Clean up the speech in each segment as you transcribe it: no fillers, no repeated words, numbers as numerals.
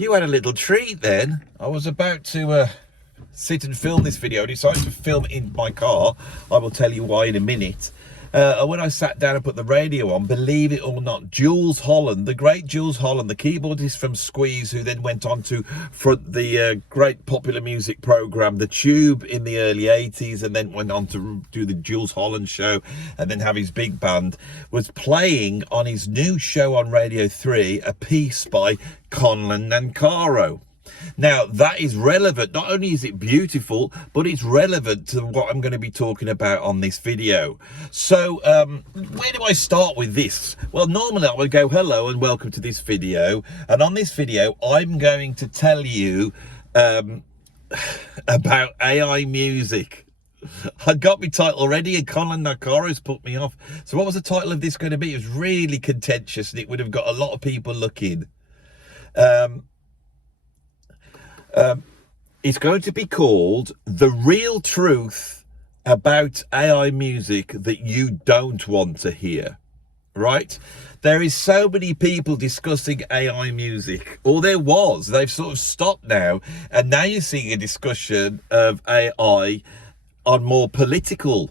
You had a little treat then. I was about to sit and film this video. I decided to film it in my car. I will tell you why in a minute. And when I sat down and put the radio on, believe it or not, Jules Holland, the great Jules Holland, the keyboardist from Squeeze, who then went on to front the great popular music programme, The Tube, in the early 80s, and then went on to do the Jules Holland show and then have his big band, was playing on his new show on Radio 3 a piece by Conlon Nancaro. Now, that is relevant. Not only is it beautiful, but it's relevant to what I'm going to be talking about on this video. So, where do I start with this? Well, normally I would go, hello and welcome to this video. And on this video, I'm going to tell you about AI music. I got my title already and Conlon Nancaro's put me off. So what was the title of this going to be? It was really contentious and it would have got a lot of people looking. It's going to be called The Real Truth About AI Music That You Don't Want to Hear, right? There is so many people discussing AI music, or there was. They've sort of stopped now, and now you're seeing a discussion of AI on more political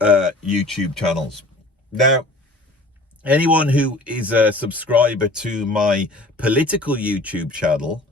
YouTube channels. Now, anyone who is a subscriber to my political YouTube channel,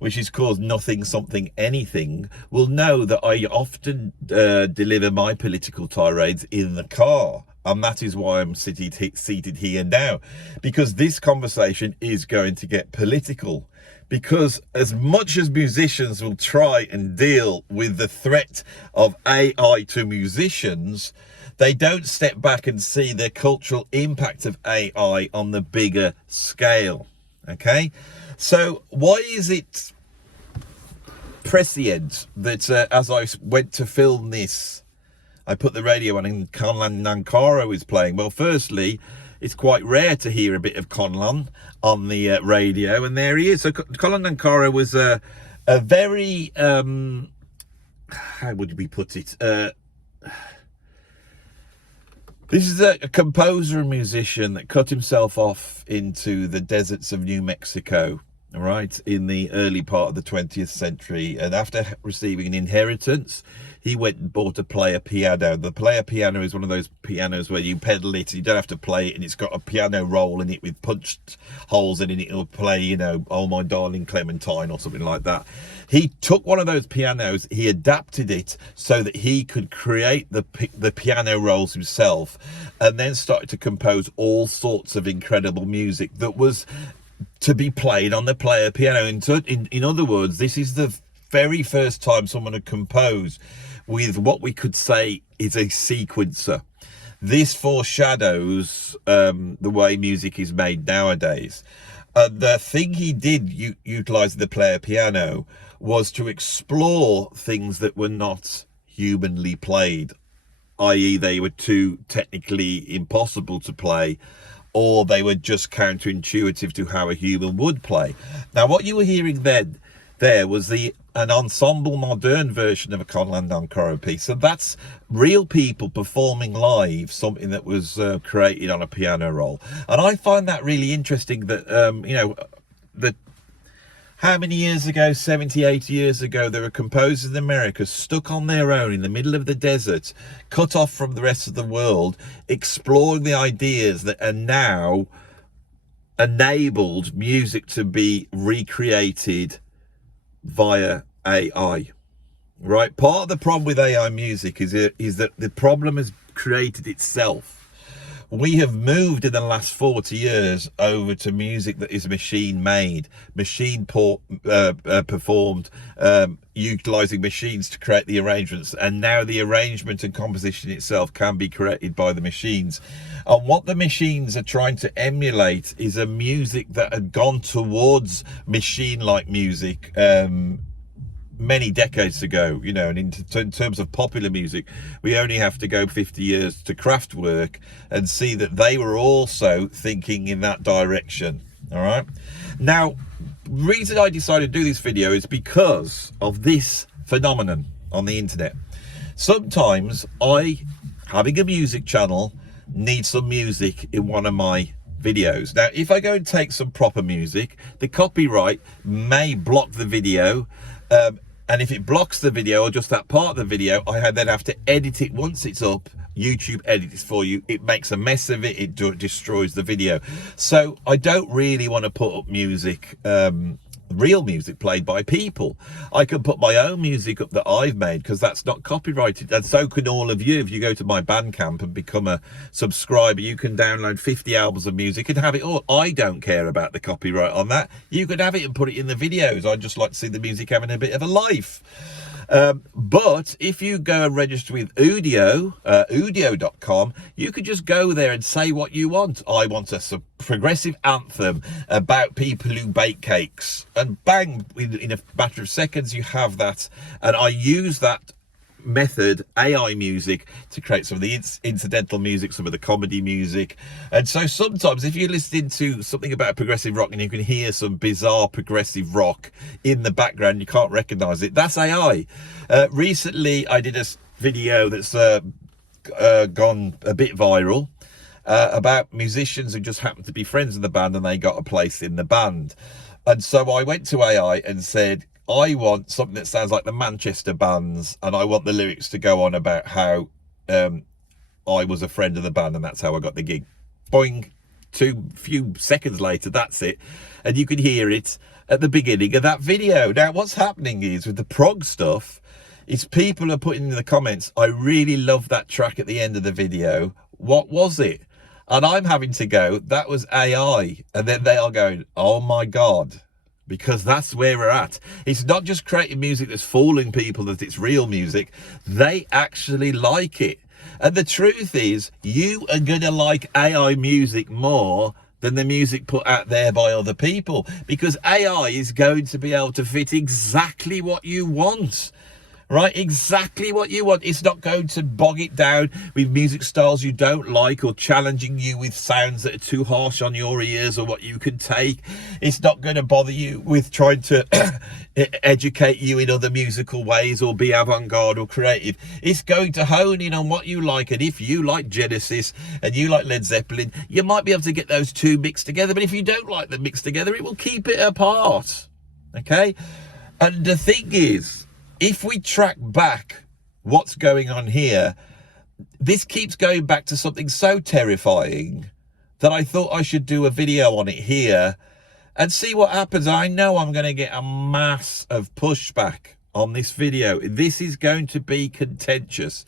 which is called Nothing Something Anything, will know that I often deliver my political tirades in the car. And that is why I'm seated here now, because this conversation is going to get political. Because as much as musicians will try and deal with the threat of AI to musicians, they don't step back and see the cultural impact of AI on the bigger scale. Okay? So why is it prescient that as I went to film this, I put the radio on and Conlon Nancaro is playing? Well, firstly, it's quite rare to hear a bit of Conlon on the radio, and there he is. So Conlon Nancaro was a very, how would we put it? This is a composer and musician that cut himself off into the deserts of New Mexico, right, in the early part of the 20th century. And after receiving an inheritance, he went and bought a player piano. The player piano is one of those pianos where you pedal it, you don't have to play it, and it's got a piano roll in it with punched holes in it. It'll play, you know, Oh My Darling Clementine or something like that. He took one of those pianos, he adapted it so that he could create the piano rolls himself, and then started to compose all sorts of incredible music that was to be played on the player piano. In other words, this is the very first time someone had composed with what we could say is a sequencer. This foreshadows the way music is made nowadays. The thing he did utilize the player piano was to explore things that were not humanly played, i.e. they were too technically impossible to play, or they were just counterintuitive to how a human would play. Now, what you were hearing then, there was an ensemble modern version of a Conlon Nancaro piece. So that's real people performing live something that was created on a piano roll. And I find that really interesting that, you know, that how many years ago, 70, 80 years ago, there were composers in America stuck on their own in the middle of the desert, cut off from the rest of the world, exploring the ideas that are now enabled music to be recreated via AI, right? Part of the problem with AI music is that the problem has created itself. We have moved in the last 40 years over to music that is machine made, machine performed, utilizing machines to create the arrangements, and now the arrangement and composition itself can be created by the machines. And what the machines are trying to emulate is a music that had gone towards machine-like music many decades ago, you know. And in terms of popular music, we only have to go 50 years to Kraftwerk and see that they were also thinking in that direction. All right. Now, the reason I decided to do this video is because of this phenomenon on the internet. Sometimes I, having a music channel, need some music in one of my videos. Now, if I go and take some proper music, the copyright may block the video. And if it blocks the video or just that part of the video, I then have to edit it once it's up. YouTube edits for you. It makes a mess of it. It destroys the video. So I don't really want to put up music, real music played by people. I can put my own music up that I've made because that's not copyrighted, and so can all of you. If you go to my Bandcamp and become a subscriber, you can download 50 albums of music and have it all. I don't care about the copyright on that. You could have it and put it in the videos. I just like to see the music having a bit of a life. But if you go and register with udio.com, you could just go there and say what you want. I want a progressive anthem about people who bake cakes, and bang, in a matter of seconds you have that. And I use that method, AI music, to create some of the incidental music, some of the comedy music. And so sometimes if you're listening to something about progressive rock and you can hear some bizarre progressive rock in the background, you can't recognize it, that's AI. Recently I did a video that's gone a bit viral about musicians who just happened to be friends in the band and they got a place in the band. And so I went to AI and said, I want something that sounds like the Manchester bands, and I want the lyrics to go on about how I was a friend of the band and that's how I got the gig. Boing, few seconds later, that's it. And you can hear it at the beginning of that video. Now, what's happening is with the prog stuff, is people are putting in the comments, I really love that track at the end of the video. What was it? And I'm having to go, that was AI. And then they are going, oh my God. Because that's where we're at. It's not just creating music that's fooling people that it's real music. They actually like it. And the truth is, you are going to like AI music more than the music put out there by other people. Because AI is going to be able to fit exactly what you want. Right, exactly what you want. It's not going to bog it down with music styles you don't like or challenging you with sounds that are too harsh on your ears or what you can take. It's not going to bother you with trying to educate you in other musical ways or be avant-garde or creative. It's going to hone in on what you like. And if you like Genesis and you like Led Zeppelin, you might be able to get those two mixed together. But if you don't like them mixed together, it will keep it apart. Okay? And the thing is, if we track back what's going on here, this keeps going back to something so terrifying that I thought I should do a video on it here and see what happens. I know I'm going to get a mass of pushback on this video. This is going to be contentious.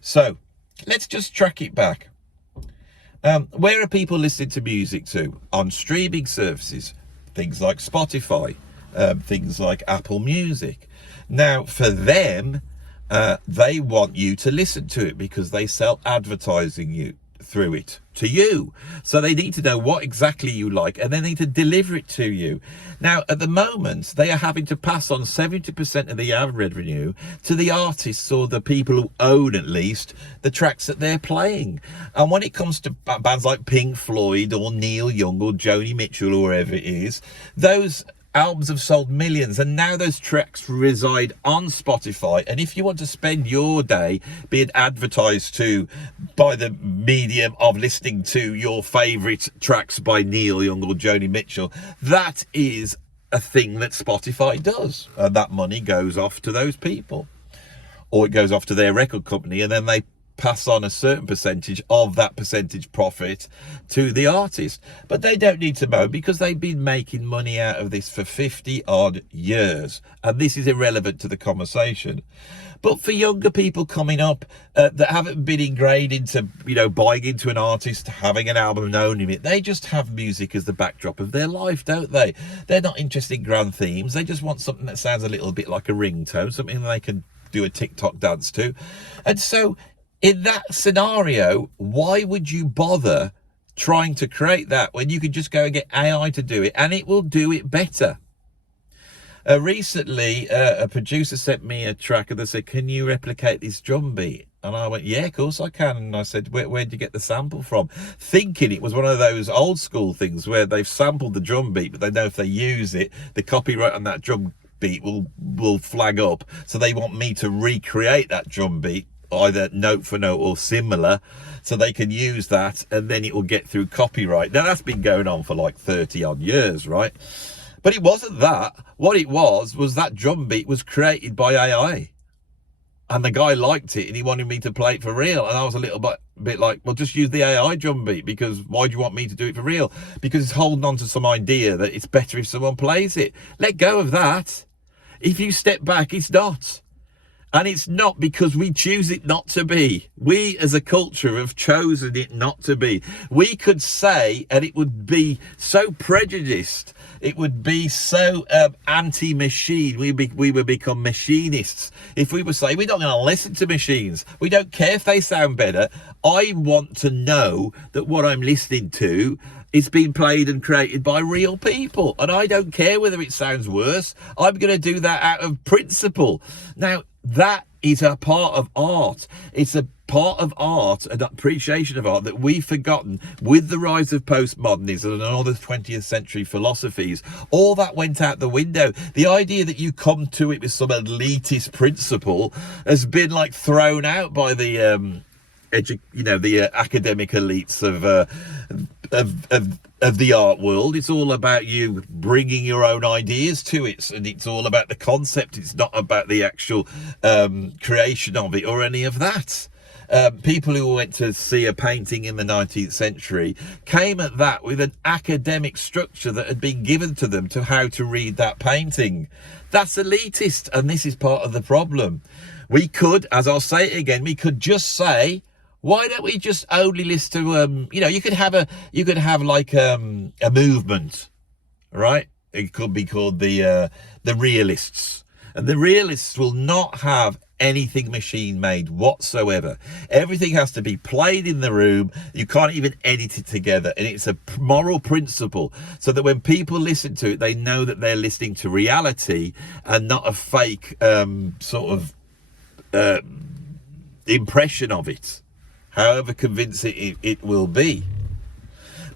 So let's just track it back. Where are people listening to music to? On streaming services, things like Spotify, things like Apple Music. Now, for them, they want you to listen to it because they sell advertising you through it to you. So they need to know what exactly you like and they need to deliver it to you. Now, at the moment, they are having to pass on 70% of the ad revenue to the artists or the people who own, at least, the tracks that they're playing. And when it comes to bands like Pink Floyd or Neil Young or Joni Mitchell or whoever it is, those albums have sold millions, and now those tracks reside on Spotify. And if you want to spend your day being advertised to by the medium of listening to your favourite tracks by Neil Young or Joni Mitchell, that is a thing that Spotify does, and that money goes off to those people, or it goes off to their record company, and then they pass on a certain percentage of that percentage profit to the artist. But they don't need to know because they've been making money out of this for 50 odd years, and this is irrelevant to the conversation. But for younger people coming up that haven't been ingrained into, buying into an artist, having an album and owning it, they just have music as the backdrop of their life, don't they? They're not interested in grand themes. They just want something that sounds a little bit like a ringtone, something they can do a TikTok dance to. And so in that scenario, why would you bother trying to create that when you could just go and get AI to do it and it will do it better? Recently, a producer sent me a track and they said, can you replicate this drum beat? And I went, yeah, of course I can. And I said, where'd you get the sample from? Thinking it was one of those old school things where they've sampled the drum beat, but they know if they use it, the copyright on that drum beat will flag up. So they want me to recreate that drum beat either note for note or similar, so they can use that, and then it will get through copyright. Now that's been going on for like 30 odd years, right? But it wasn't that. What it was that drum beat was created by AI. And the guy liked it and he wanted me to play it for real. And I was a little bit like, well, just use the AI drum beat, because why do you want me to do it for real? Because it's holding on to some idea that it's better if someone plays it. Let go of that. If you step back, it's not. And it's not because we choose it not to be. We as a culture have chosen it not to be. We could say, and it would be so prejudiced, it would be so anti-machine. We would become machinists if we were saying we're not going to listen to machines. We don't care if they sound better. I want to know that what I'm listening to is being played and created by real people, and I don't care whether it sounds worse. I'm going to do that out of principle. Now, that is a part of art. It's a part of art, an appreciation of art, that we've forgotten with the rise of postmodernism and all the 20th century philosophies. All that went out the window. The idea that you come to it with some elitist principle has been like thrown out by the the academic elites of the art world. It's all about you bringing your own ideas to it, and it's all about the concept. It's not about the actual creation of it or any of that. People who went to see a painting in the 19th century came at that with an academic structure that had been given to them to how to read that painting. That's elitist, and this is part of the problem. We could, as I'll say it again, we could just say, why don't we just only listen to you could have like a movement, right? It could be called the realists, and the realists will not have anything machine made whatsoever. Everything has to be played in the room. You can't even edit it together, and it's a moral principle, so that when people listen to it, they know that they're listening to reality and not a fake impression of it, however convincing it will be.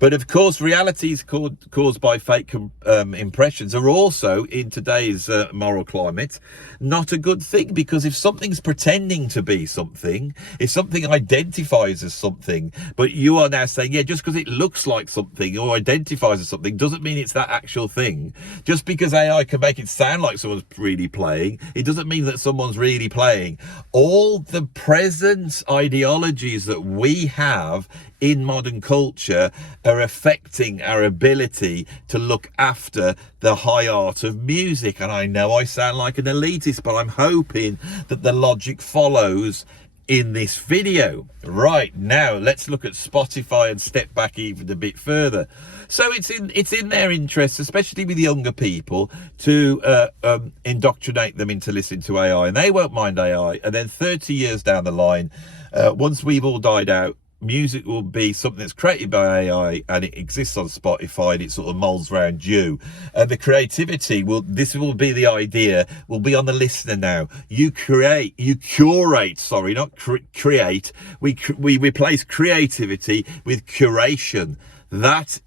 But of course, realities caused by fake impressions are also, in today's moral climate, not a good thing. Because if something's pretending to be something, if something identifies as something, but you are now saying, yeah, just because it looks like something or identifies as something doesn't mean it's that actual thing. Just because AI can make it sound like someone's really playing, it doesn't mean that someone's really playing. All the present ideologies that we have in modern culture are affecting our ability to look after the high art of music. And I know I sound like an elitist, but I'm hoping that the logic follows in this video. Right, now let's look at Spotify and step back even a bit further. So it's in their interest, especially with younger people, to indoctrinate them into listening to AI, and they won't mind AI. And then 30 years down the line, once we've all died out, music will be something that's created by AI, and it exists on Spotify, and it sort of molds around you. And the creativity will be the idea, will be on the listener now. You curate, not create. We replace creativity with curation. That's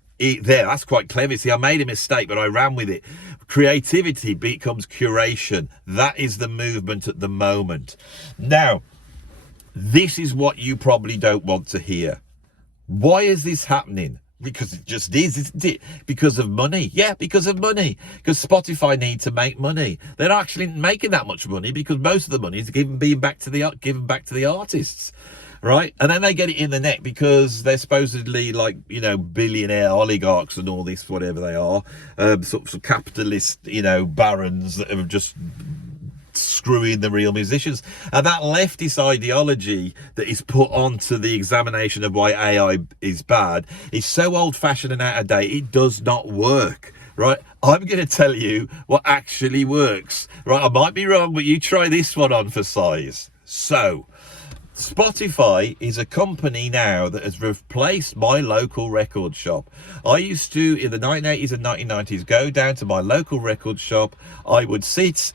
quite clever. See, I made a mistake, but I ran with it. Creativity becomes curation. That is the movement at the moment. Now, this is what you probably don't want to hear. Why is this happening? Because it just is, isn't it? Because of money. Yeah, because of money. Because Spotify need to make money. They're not actually making that much money, because most of the money is given back to the artists, right? And then they get it in the neck because they're supposedly billionaire oligarchs and all this, whatever they are, sort of capitalist, barons that have just screwing the real musicians. And that leftist ideology that is put onto the examination of why AI is bad is so old-fashioned and out of date, it does not work, right? I'm going to tell you what actually works, right? I might be wrong, but you try this one on for size. So Spotify is a company now that has replaced my local record shop. I used to, in the 1980s and 1990s, go down to my local record shop. I would sit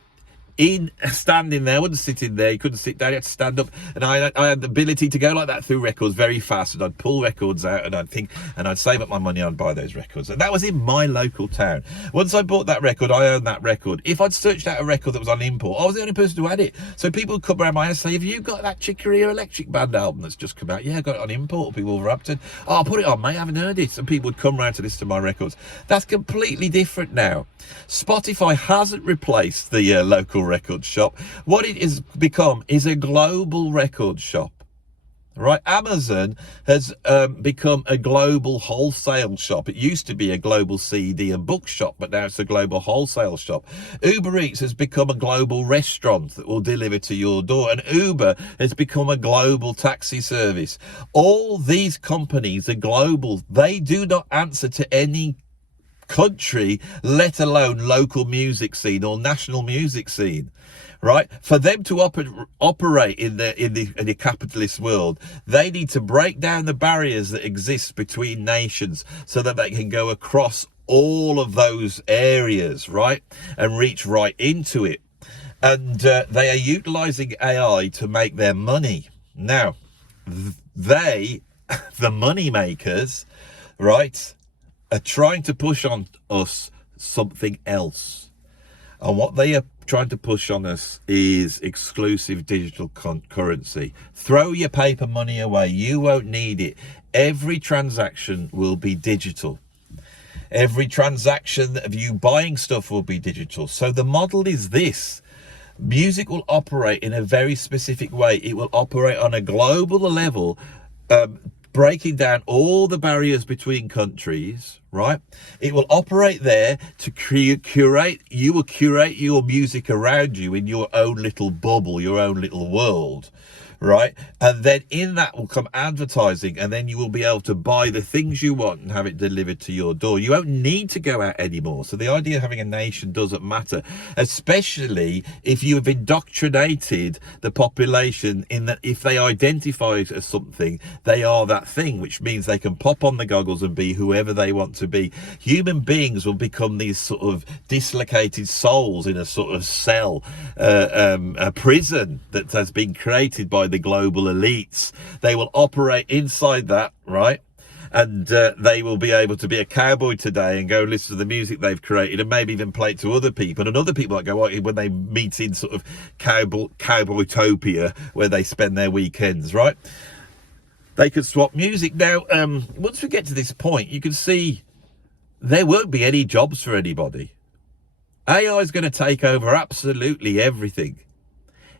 in standing there. I wouldn't sit in there. You couldn't sit down. You had to stand up. And I had the ability to go like that through records very fast. And I'd pull records out, and I'd save up my money. I'd buy those records. And that was in my local town. Once I bought that record, I owned that record. If I'd searched out a record that was on import, I was the only person who had it. So people would come around my house and say, "Have you got that Chicory or Electric Band album that's just come out?" "Yeah, I got it on import." People were Wolverhampton. "Oh, I'll put it on, mate. I haven't heard it." And people would come around to listen to my records. That's completely different now. Spotify hasn't replaced the local record shop. What it has become is a global record shop, right? Amazon has become a global wholesale shop. It used to be a global CD and book shop, but now it's a global wholesale shop. Uber Eats has become a global restaurant that will deliver to your door, and Uber has become a global taxi service. All these companies are global. They do not answer to any country, let alone local music scene or national music scene, right? For them to operate in the capitalist world, they need to break down the barriers that exist between nations so that they can go across all of those areas, right, and reach right into it. And they are utilizing AI to make their money. Now, the money makers, right, are trying to push on us something else. And what they are trying to push on us is exclusive digital currency. Throw your paper money away. You won't need it. Every transaction will be digital. Every transaction of you buying stuff will be digital. So the model is this. Music will operate in a very specific way. It will operate on a global level, breaking down all the barriers between countries, right? It will operate there to curate. You will curate your music around you in your own little bubble, your own little world, right? And then in that will come advertising, and then you will be able to buy the things you want and have it delivered to your door. You won't need to go out anymore. So the idea of having a nation doesn't matter, especially if you have indoctrinated the population in that if they identify as something, they are that thing, which means they can pop on the goggles and be whoever they want to be. Human beings will become these sort of dislocated souls in a sort of cell, a prison that has been created by the global elites. They will operate inside that, right? And they will be able to be a cowboy today and go listen to the music they've created and maybe even play it to other people. And other people might go, when they meet in sort of cowboytopia where they spend their weekends, right? They could swap music. Now, once we get to this point, you can see there won't be any jobs for anybody. AI is going to take over absolutely everything,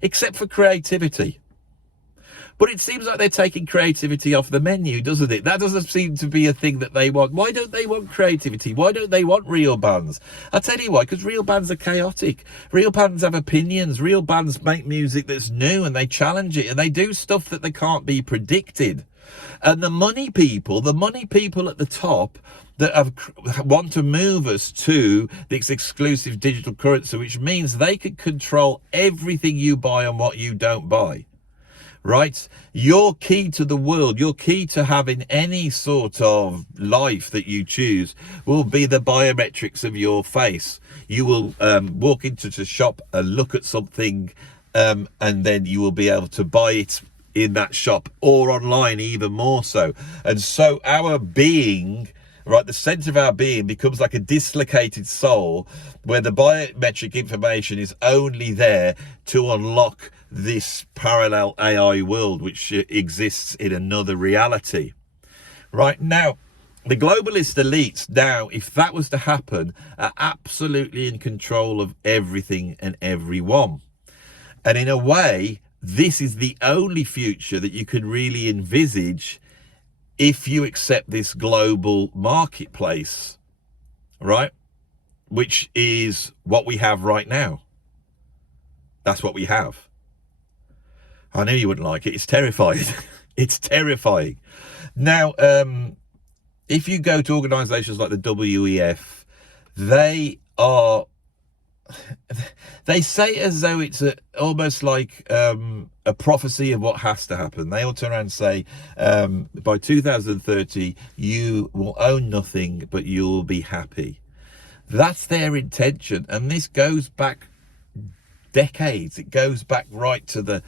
except for creativity. But it seems like they're taking creativity off the menu, doesn't it? That doesn't seem to be a thing that they want. Why don't they want creativity? Why don't they want real bands? I'll tell you why, because real bands are chaotic. Real bands have opinions. Real bands make music that's new and they challenge it and they do stuff that they can't be predicted. And the money people at the top that want to move us to this exclusive digital currency, which means they can control everything you buy and what you don't buy. Right? Your key to the world, your key to having any sort of life that you choose will be the biometrics of your face. You will walk into the shop and look at something, and then you will be able to buy it in that shop or online even more so. And so our being, right, the center of our being becomes like a dislocated soul where the biometric information is only there to unlock this parallel AI world which exists in another reality. Right now, the globalist elites now, if that was to happen, are absolutely in control of everything and everyone. And in a way, this is the only future that you can really envisage if you accept this global marketplace, right? Which is what we have right now. That's what we have. I knew you wouldn't like it. It's terrifying. It's terrifying. Now, if you go to organisations like the WEF, they say as though it's almost like a prophecy of what has to happen. They all turn around and say, by 2030, you will own nothing, but you will be happy. That's their intention. And this goes back decades. It goes back right to the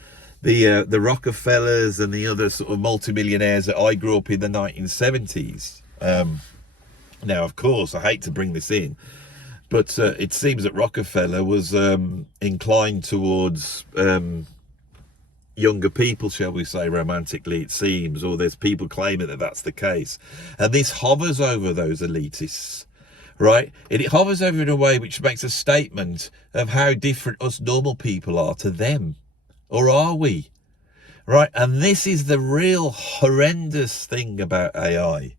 Rockefellers and the other sort of multimillionaires that I grew up in the 1970s. Now, of course, I hate to bring this in, but it seems that Rockefeller was inclined towards younger people, shall we say, romantically, it seems, or there's people claiming that that's the case. And this hovers over those elitists, right? And it hovers over in a way which makes a statement of how different us normal people are to them. Or are we? Right? And this is the real horrendous thing about AI,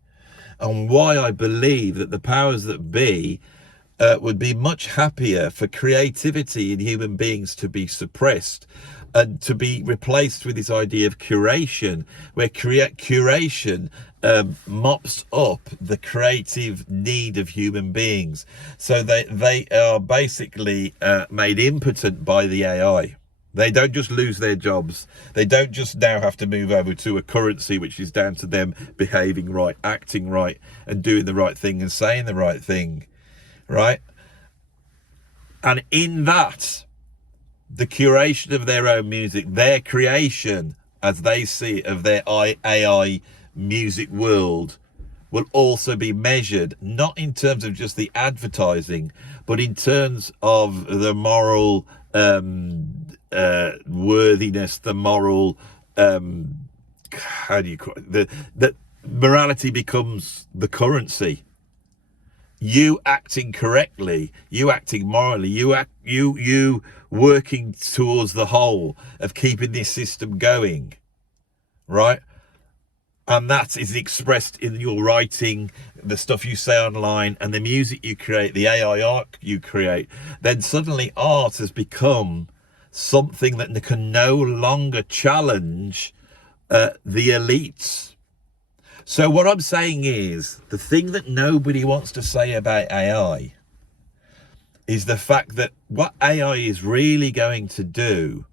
and why I believe that the powers that be would be much happier for creativity in human beings to be suppressed and to be replaced with this idea of curation, where curation mops up the creative need of human beings. So they are basically made impotent by the AI. They don't just lose their jobs. They don't just now have to move over to a currency which is down to them behaving right, acting right, and doing the right thing and saying the right thing, right? And in that, the curation of their own music, their creation, as they see it, of their AI music world, will also be measured, not in terms of just the advertising, but in terms of the moral worthiness, the moral how do you call it? That morality becomes the currency. You acting correctly, you acting morally, you working towards the whole of keeping this system going, right? And that is expressed in your writing, the stuff you say online, and the music you create, the AI art you create. Then suddenly art has become something that can no longer challenge the elites. So what I'm saying is, the thing that nobody wants to say about AI is the fact that what AI is really going to do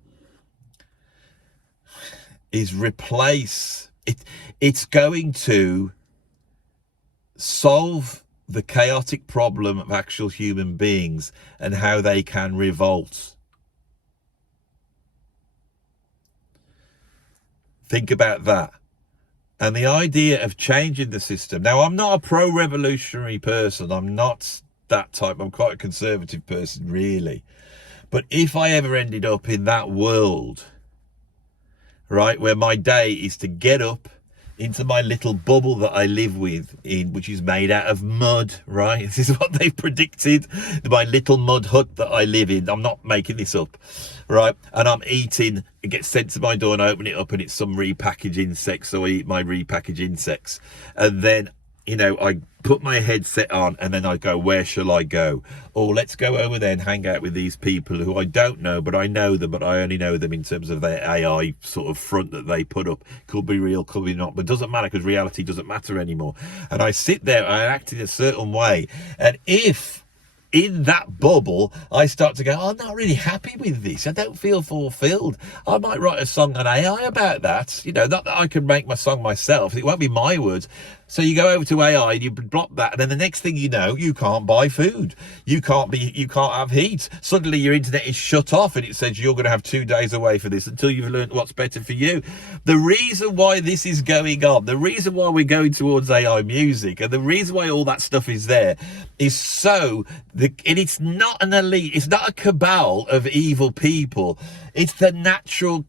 is replace it. It's going to solve the chaotic problem of actual human beings and how they can revolt. Think about that. And the idea of changing the system. Now, I'm not a pro-revolutionary person. I'm not that type. I'm quite a conservative person, really. But if I ever ended up in that world, right, where my day is to get up into my little bubble that I live with, which is made out of mud, right? This is what they've predicted. My little mud hut that I live in. I'm not making this up, right? And I'm eating, it gets sent to my door and I open it up and it's some repackaged insects. So I eat my repackaged insects. And then, you know, I put my headset on and then I go, where shall I go? Or let's go over there and hang out with these people who I don't know, but I know them, but I only know them in terms of their AI sort of front that they put up. Could be real, could be not, but it doesn't matter because reality doesn't matter anymore. And I sit there, I act in a certain way. And if in that bubble, I start to go, I'm not really happy with this. I don't feel fulfilled. I might write a song on AI about that. You know, not that I can make my song myself. It won't be my words. So you go over to AI and you block that. And then the next thing you know, you can't buy food. You can't have heat. Suddenly your internet is shut off and it says you're going to have 2 days away for this until you've learned what's better for you. The reason why this is going on, the reason why we're going towards AI music, and the reason why all that stuff is there is so, and it's not an elite, it's not a cabal of evil people. It's the natural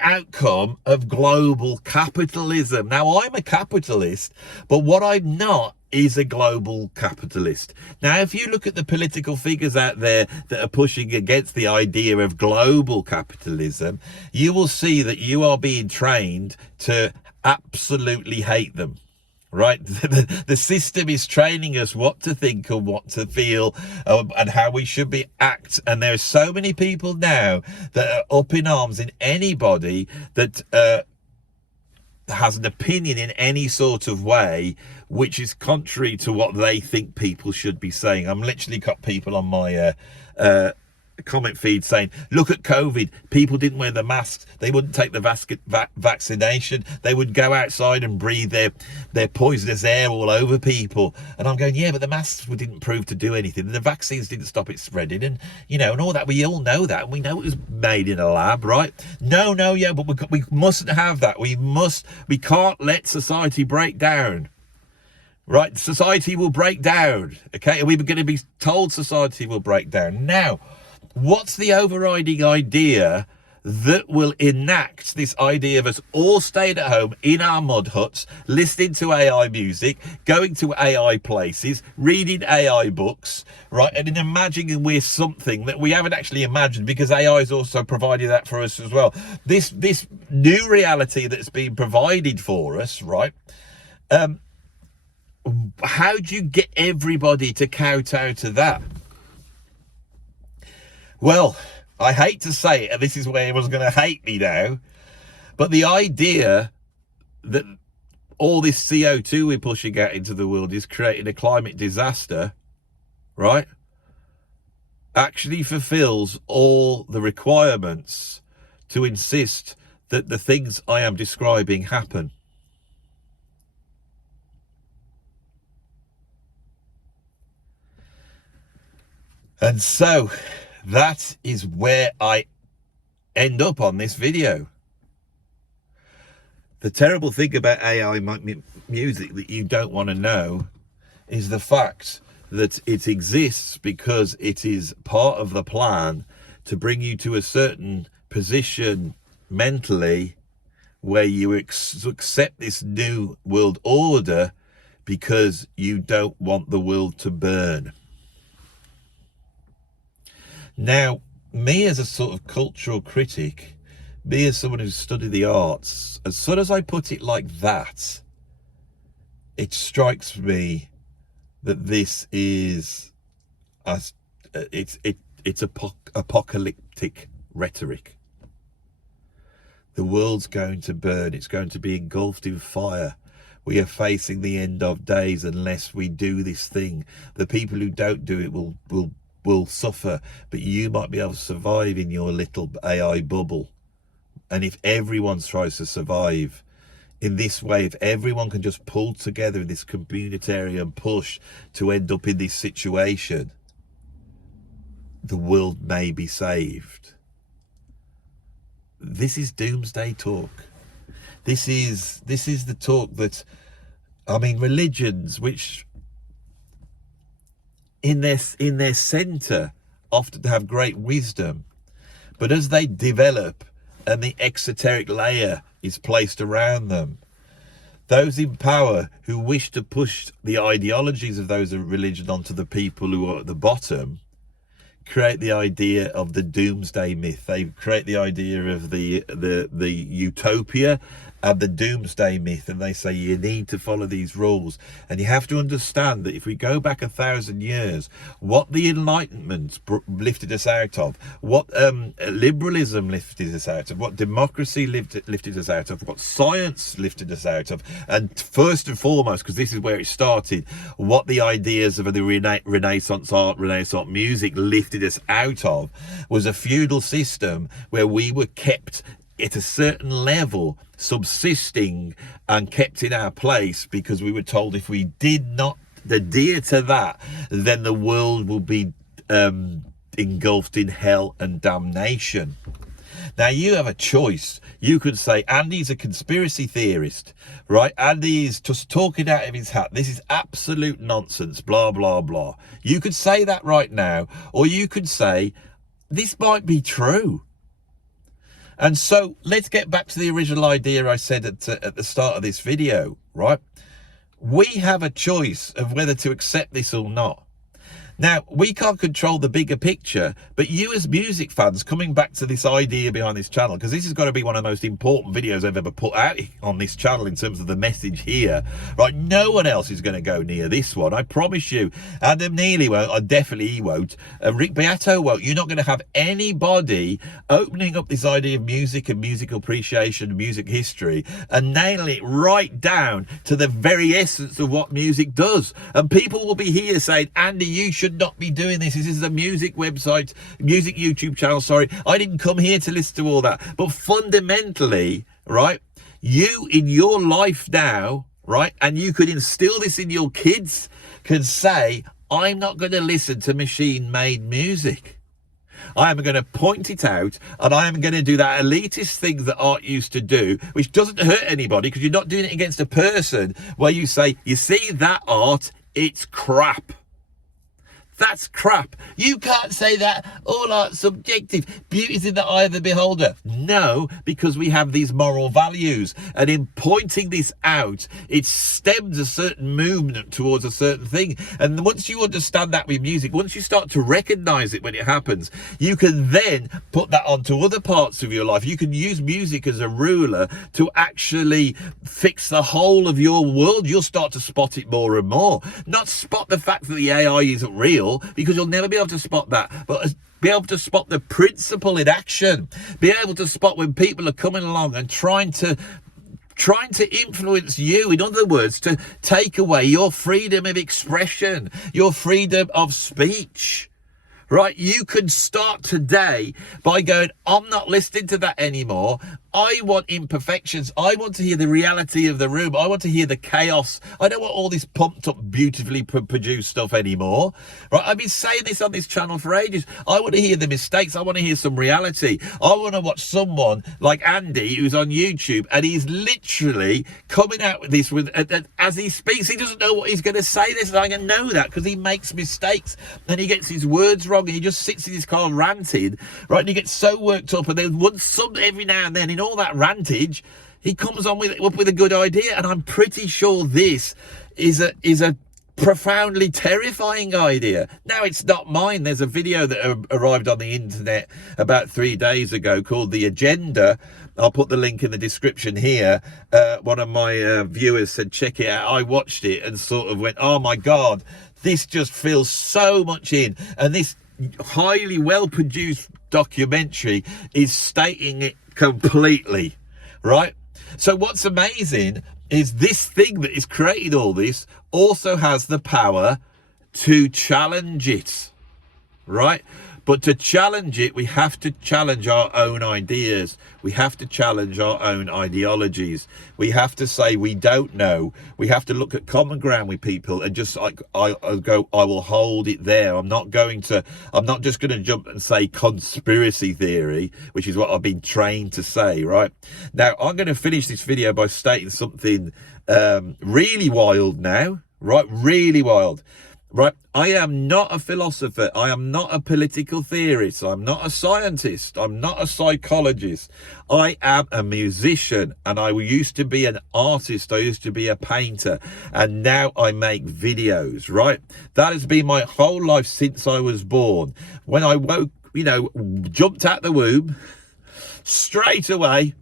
outcome of global capitalism. Now, I'm a capitalist, but what I'm not is a global capitalist. Now, if you look at the political figures out there that are pushing against the idea of global capitalism, you will see that you are being trained to absolutely hate them. Right? The system is training us what to think and what to feel and how we should act. And there are so many people now that are up in arms in anybody that has an opinion in any sort of way which is contrary to what they think people should be saying. I'm literally got people on my comment feed saying, look at COVID, people didn't wear the masks, they wouldn't take the vaccination, they would go outside and breathe their poisonous air all over people. And I'm going, yeah, but the masks didn't prove to do anything, the vaccines didn't stop it spreading, and you know, and all that. We all know that, and we know it was made in a lab, right? No, yeah, but we mustn't have that. We can't let society break down. Right, society will break down, okay? And we're going to be told society will break down. Now, what's the overriding idea that will enact this idea of us all staying at home in our mud huts, listening to AI music, going to AI places, reading AI books, right? And then imagining we're something that we haven't actually imagined, because AI is also providing that for us as well. This new reality that's being provided for us, right? How do you get everybody to kowtow to that? Well, I hate to say it, and this is where everyone's going to hate me now, but the idea that all this CO2 we're pushing out into the world is creating a climate disaster, right, actually fulfills all the requirements to insist that the things I am describing happen. And so that is where I end up on this video. The terrible thing about AI music that you don't want to know is the fact that it exists because it is part of the plan to bring you to a certain position mentally where you accept this new world order because you don't want the world to burn. Now, me as a sort of cultural critic, me as someone who's studied the arts, as soon as I put it like that, it strikes me that this is it's apocalyptic rhetoric. The world's going to burn. It's going to be engulfed in fire. We are facing the end of days unless we do this thing. The people who don't do it will suffer, but you might be able to survive in your little AI bubble. And if everyone tries to survive in this way, if everyone can just pull together in this communitarian push to end up in this situation, the world may be saved. This is doomsday talk. This is the talk that, I mean, religions which in their center often have great wisdom, but as they develop and the exoteric layer is placed around them, those in power who wish to push the ideologies of those religions onto the people who are at the bottom create the idea of the doomsday myth. They create the idea of the utopia and the doomsday myth, and they say you need to follow these rules. And you have to understand that if we go back 1,000 years, what the Enlightenment lifted us out of, what liberalism lifted us out of, what democracy lifted us out of, what science lifted us out of, and first and foremost, because this is where it started, what the ideas of the Renaissance art, Renaissance music lifted us out of, was a feudal system where we were kept at a certain level, subsisting and kept in our place, because we were told if we did not adhere to that, then the world will be engulfed in hell and damnation. Now, you have a choice. You could say, Andy's a conspiracy theorist, right? Andy's just talking out of his hat. This is absolute nonsense, blah, blah, blah. You could say that right now, or you could say, this might be true. And so let's get back to the original idea I said at the start of this video, right? We have a choice of whether to accept this or not. Now, we can't control the bigger picture, but you as music fans, coming back to this idea behind this channel, because this has got to be one of the most important videos I've ever put out on this channel in terms of the message here, right? No one else is going to go near this one, I promise you. Adam Neely won't, I definitely won't. Rick Beato won't. You're not going to have anybody opening up this idea of music and musical appreciation and music history and nailing it right down to the very essence of what music does. And people will be here saying, Andy, you should should not be doing this. This is a music website, music YouTube channel, sorry. I didn't come here to listen to all that. But fundamentally, right, you in your life now, right, and you could instill this in your kids, can say, I'm not going to listen to machine-made music. I am going to point it out, and I am going to do that elitist thing that art used to do, which doesn't hurt anybody because you're not doing it against a person, where you say, you see that art, it's crap. That's crap. You can't say that. All art's subjective. Beauty's in the eye of the beholder. No, because we have these moral values. And in pointing this out, it stems a certain movement towards a certain thing. And once you understand that with music, once you start to recognize it when it happens, you can then put that onto other parts of your life. You can use music as a ruler to actually fix the whole of your world. You'll start to spot it more and more. Not spot the fact that the AI isn't real, because you'll never be able to spot that, but be able to spot the principle in action, be able to spot when people are coming along and trying to influence you, in other words, to take away your freedom of expression, your freedom of speech. Right, you can start today by going, I'm not listening to that anymore. I want imperfections. I want to hear the reality of the room. I want to hear the chaos. I don't want all this pumped up, beautifully produced stuff anymore. Right, I've been saying this on this channel for ages. I want to hear the mistakes. I want to hear some reality. I want to watch someone like Andy, who's on YouTube, and he's literally coming out with this as he speaks. He doesn't know what he's going to say. I can know that because he makes mistakes and he gets his words wrong, and he just sits in his car ranting, right? And he gets so worked up, and then every now and then, in all that rantage, he comes on with a good idea. And I'm pretty sure this is a profoundly terrifying idea. Now, it's not mine. There's a video that arrived on the internet about 3 days ago called The Agenda. I'll put the link in the description here. One of my viewers said, check it out. I watched it and sort of went, oh my God, this just feels so much in. And this highly well-produced documentary is stating it completely, right? So what's amazing is this thing that is created all this also has the power to challenge it, right? But to challenge it, we have to challenge our own ideas. We have to challenge our own ideologies. We have to say we don't know. We have to look at common ground with people and just like I'll go, I will hold it there. I'm not just going to jump and say conspiracy theory, which is what I've been trained to say, right? Now, I'm going to finish this video by stating something really wild now, right? Really wild. Right, I am not a philosopher. I am not a political theorist. I'm not a scientist. I'm not a psychologist. I am a musician, and I used to be an artist. I used to be a painter, and now I make videos, right? That has been my whole life since I was born. When I woke, jumped out the womb, straight away,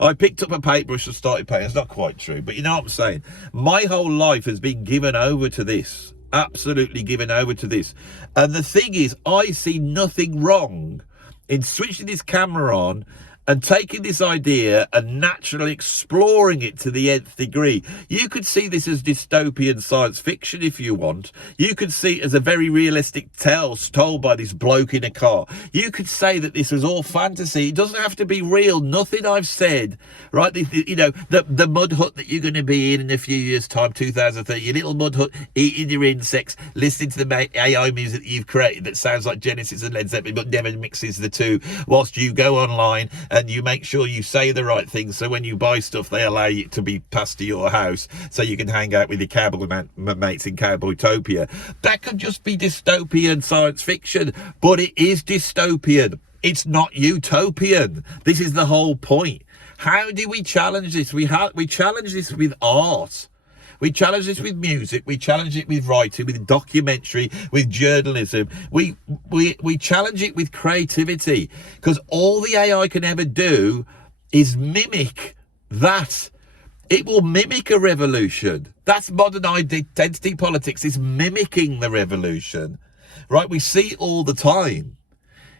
I picked up a paintbrush and started painting. It's not quite true, but you know what I'm saying? My whole life has been given over to this. Absolutely given over to this. And the thing is, I see nothing wrong in switching this camera on and taking this idea and naturally exploring it to the nth degree. You could see this as dystopian science fiction if you want. You could see it as a very realistic tale told by this bloke in a car. You could say that this was all fantasy. It doesn't have to be real. Nothing I've said, right? The mud hut that you're going to be in a few years' time, 2030, your little mud hut, eating your insects, listening to the AI music that you've created that sounds like Genesis and Led Zeppelin, but never mixes the two, whilst you go online and you make sure you say the right things, so when you buy stuff, they allow you to be passed to your house so you can hang out with your cowboy mates in Cowboytopia. That could just be dystopian science fiction, but it is dystopian. It's not utopian. This is the whole point. How do we challenge this? We challenge this with art. We challenge this with music. We challenge it with writing, with documentary, with journalism. We challenge it with creativity, because all the AI can ever do is mimic that. It will mimic a revolution. That's modern identity politics. It's mimicking the revolution, right? We see it all the time.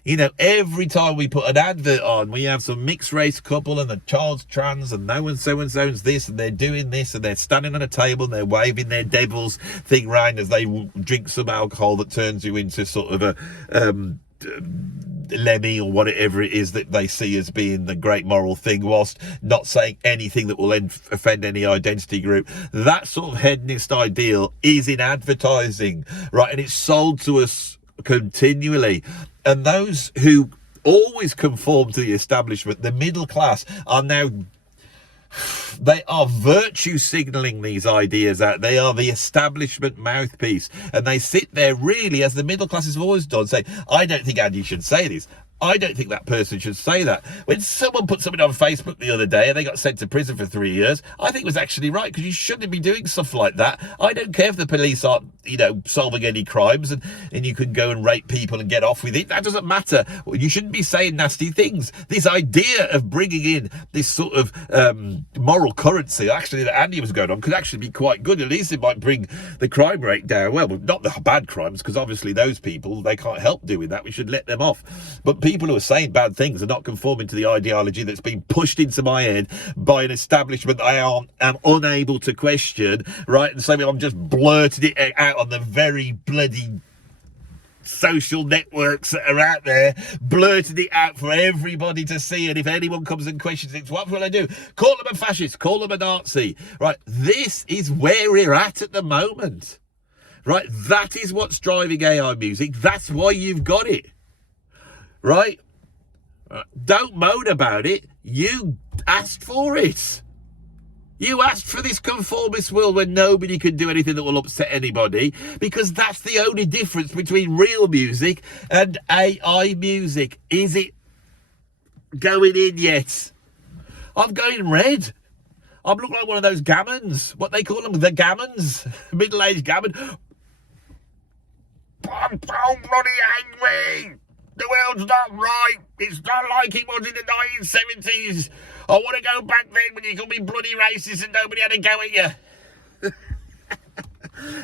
You know, every time we put an advert on, we have some mixed race couple and the child's trans and no one so-and-so's this and they're doing this and they're standing on a table and they're waving their devil's thing round as they drink some alcohol that turns you into sort of a Lemmy or whatever it is that they see as being the great moral thing, whilst not saying anything that will offend any identity group. That sort of hedonist ideal is in advertising, right? And it's sold to us continually. And those who always conform to the establishment, the middle class, are now, they are virtue signalling these ideas out. They are the establishment mouthpiece. And they sit there really, as the middle class has always done, say, I don't think Andy should say this. I don't think that person should say that. When someone put something on Facebook the other day and they got sent to prison for 3 years, I think it was actually right, because you shouldn't be doing stuff like that. I don't care if the police aren't, you know, solving any crimes and you can go and rape people and get off with it. That doesn't matter. You shouldn't be saying nasty things. This idea of bringing in this sort of moral currency, actually, that Andy was going on, could actually be quite good. At least it might bring the crime rate down. Well, not the bad crimes, because obviously those people, they can't help doing that. We should let them off. But people who are saying bad things are not conforming to the ideology that's been pushed into my head by an establishment that I am unable to question, right? And so I'm just blurting it out on the very bloody social networks that are out there, blurting it out for everybody to see. And if anyone comes and questions it, what will I do? Call them a fascist, call them a Nazi, right? This is where we're at the moment, right? That is what's driving AI music. That's why you've got it. Right? Don't moan about it. You asked for it. You asked for this conformist world where nobody can do anything that will upset anybody, because that's the only difference between real music and AI music. Is it going in yet? I'm going red. I look like one of those gammons. What they call them? The gammons. Middle-aged gammon. I'm so bloody angry. The world's not right. It's not like it was in the 1970s. I want to go back then when you could be bloody racist and nobody had a go at you.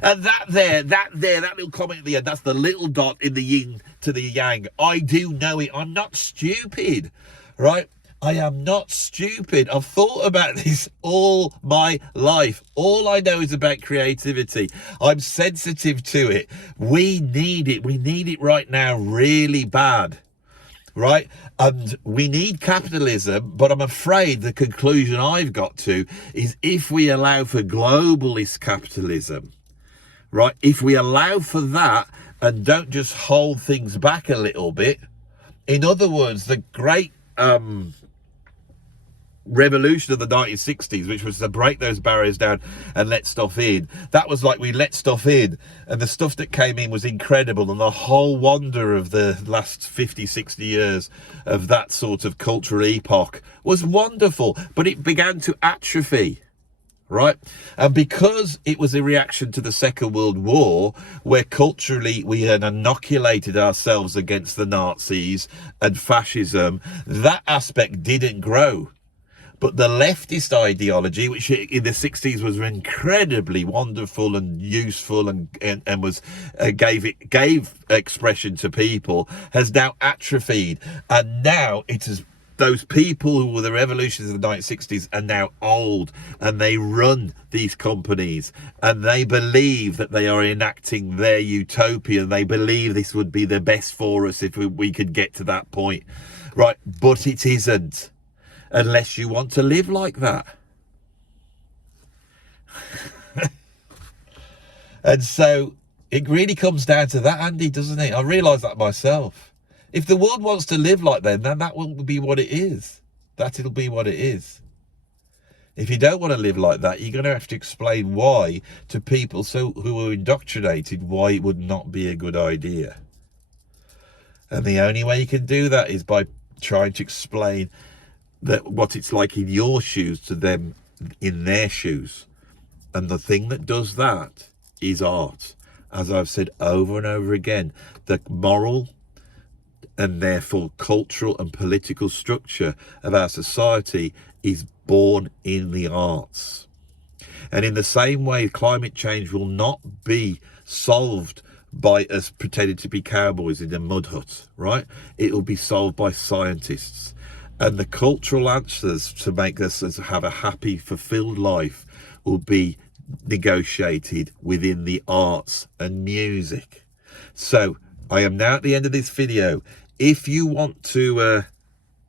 And that little comment at the end, that's the little dot in the yin to the yang. I do know it. I'm not stupid, right? I am not stupid. I've thought about this all my life. All I know is about creativity. I'm sensitive to it. We need it. We need it right now really bad, right? And we need capitalism, but I'm afraid the conclusion I've got to is if we allow for globalist capitalism, right? If we allow for that and don't just hold things back a little bit, in other words, the great revolution of the 1960s, which was to break those barriers down and let stuff in. That was like we let stuff in, and the stuff that came in was incredible, and the whole wonder of the last 50, 60 years of that sort of cultural epoch was wonderful, but it began to atrophy, right? And because it was a reaction to the Second World War, where culturally we had inoculated ourselves against the Nazis and fascism, that aspect didn't grow. But the leftist ideology, which in the 60s was incredibly wonderful and useful and was gave expression to people, has now atrophied. And now it is those people who were the revolutions of the 1960s are now old, and they run these companies, and they believe that they are enacting their utopia. They believe this would be the best for us if we could get to that point, right? But it isn't. Unless you want to live like that. And so it really comes down to that, Andy, doesn't it? I realise that myself. If the world wants to live like that, then that will be what it is. It'll be what it is. If you don't want to live like that, you're going to have to explain why to people who are indoctrinated, why it would not be a good idea. And the only way you can do that is by trying to explain that what it's like in your shoes to them in their shoes. And the thing that does that is art. As I've said over and over again, the moral and therefore cultural and political structure of our society is born in the arts. And in the same way, climate change will not be solved by us pretending to be cowboys in a mud hut, right? It will be solved by scientists. And the cultural answers to make us have a happy, fulfilled life will be negotiated within the arts and music. So I am now at the end of this video. If you want to,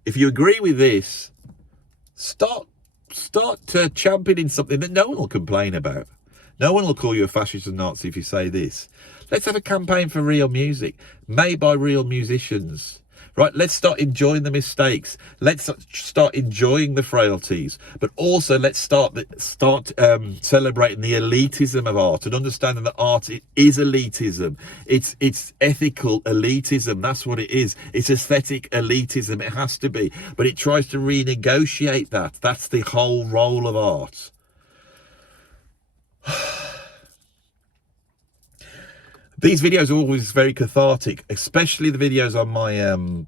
if you agree with this, start championing something that no one will complain about. No one will call you a fascist and Nazi if you say this. Let's have a campaign for real music, made by real musicians. Right, let's start enjoying the mistakes. Let's start enjoying the frailties, but also let's start celebrating the elitism of art and understanding that art is elitism. It's ethical elitism. That's what it is. It's aesthetic elitism. It has to be, but it tries to renegotiate that. That's the whole role of art. These videos are always very cathartic, especially the videos on my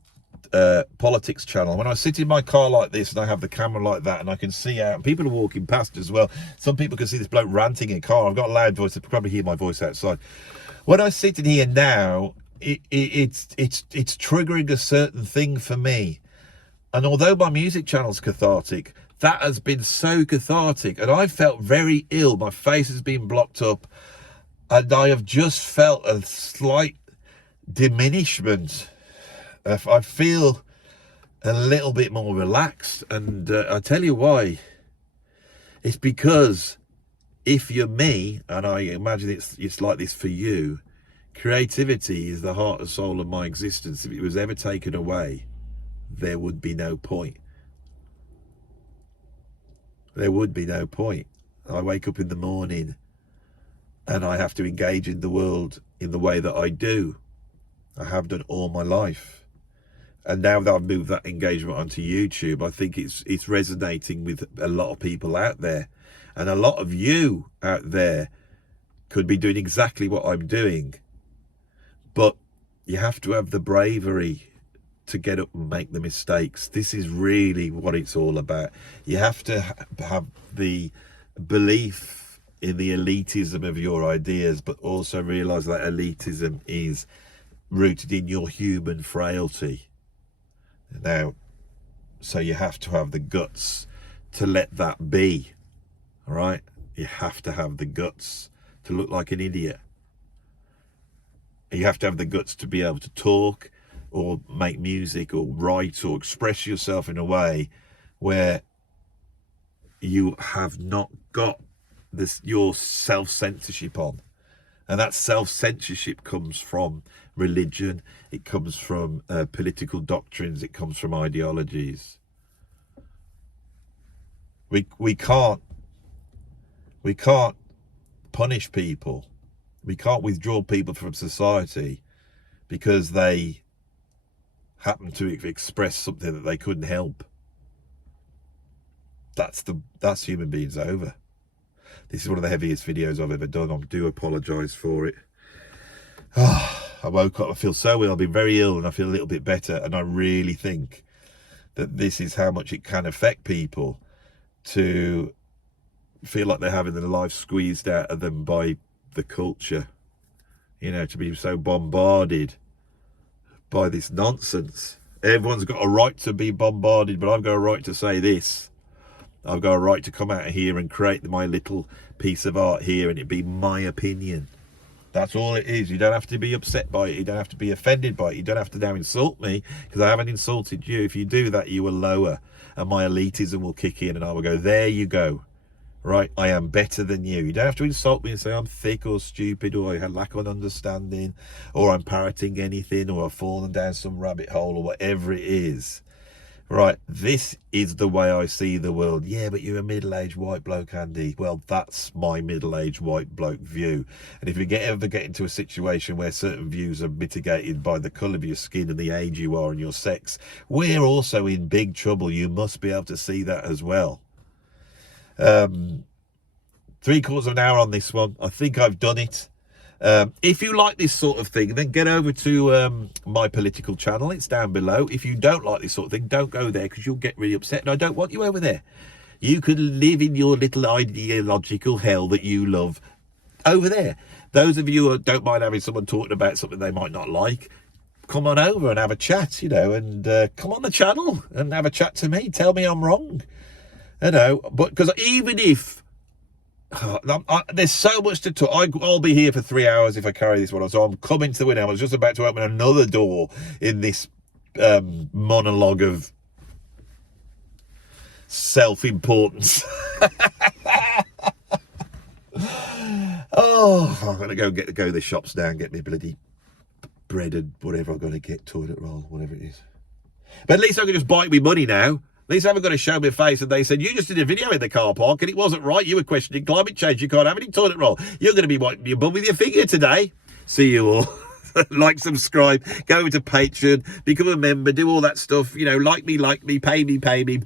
politics channel. When I sit in my car like this and I have the camera like that and I can see out, and people are walking past as well. Some people can see this bloke ranting in a car. I've got a loud voice. They can probably hear my voice outside. When I sit in here now, it's triggering a certain thing for me. And although my music channel's cathartic, that has been so cathartic. And I felt very ill. My face has been blocked up. And I have just felt a slight diminishment. I feel a little bit more relaxed. And I tell you why. It's because if you're me, and I imagine it's like this for you, creativity is the heart and soul of my existence. If it was ever taken away, there would be no point. There would be no point. I wake up in the morning and I have to engage in the world in the way that I do. I have done all my life. And now that I've moved that engagement onto YouTube, I think it's resonating with a lot of people out there. And a lot of you out there could be doing exactly what I'm doing. But you have to have the bravery to get up and make the mistakes. This is really what it's all about. You have to have the belief in the elitism of your ideas, but also realize that elitism is rooted in your human frailty. Now, so you have to have the guts to let that be. All right, you have to have the guts to look like an idiot. You have to have the guts to be able to talk or make music or write or express yourself in a way where you have not got your self-censorship on. And that self-censorship comes from religion, it comes from political doctrines, it comes from ideologies. We can't punish people. We can't withdraw people from society because they happen to express something that they couldn't help. That's human beings over. This is one of the heaviest videos I've ever done. I do apologise for it. I woke up, I feel so ill. I've been very ill and I feel a little bit better. And I really think that this is how much it can affect people to feel like they're having their life squeezed out of them by the culture. You know, to be so bombarded by this nonsense. Everyone's got a right to be bombarded, but I've got a right to say this. I've got a right to come out here and create my little piece of art here and it be my opinion. That's all it is. You don't have to be upset by it. You don't have to be offended by it. You don't have to now insult me because I haven't insulted you. If you do that, you will lower and my elitism will kick in and I will go, there you go. Right, I am better than you. You don't have to insult me and say I'm thick or stupid or I lack on understanding or I'm parroting anything or I've fallen down some rabbit hole or whatever it is. Right, this is the way I see the world. Yeah, but you're a middle-aged white bloke, Andy. Well, that's my middle-aged white bloke view. And if you ever get into a situation where certain views are mitigated by the colour of your skin and the age you are and your sex, we're also in big trouble. You must be able to see that as well. 3/4 of an hour on this one. I think I've done it. If you like this sort of thing, then get over to my political channel. It's down below. If you don't like this sort of thing, don't go there because you'll get really upset. And I don't want you over there. You can live in your little ideological hell that you love over there. Those of you who don't mind having someone talking about something they might not like, come on over and have a chat, and come on the channel and have a chat to me. Tell me I'm wrong, but because even if there's so much to talk, I'll be here for 3 hours if I carry this one on. So I'm coming to the window. I was just about to open another door in this monologue of self-importance. I'm gonna go to the shops now and get me bloody bread and whatever I've got to get, toilet roll, whatever it is. But at least I can just bite me money now. At least I haven't got to show my face and they said, you just did a video in the car park and it wasn't right. You were questioning climate change. You can't have any toilet roll. You're going to be wiping your bum with your finger today. See you all. Like, subscribe, go over to Patreon, become a member, do all that stuff. Like me, pay me.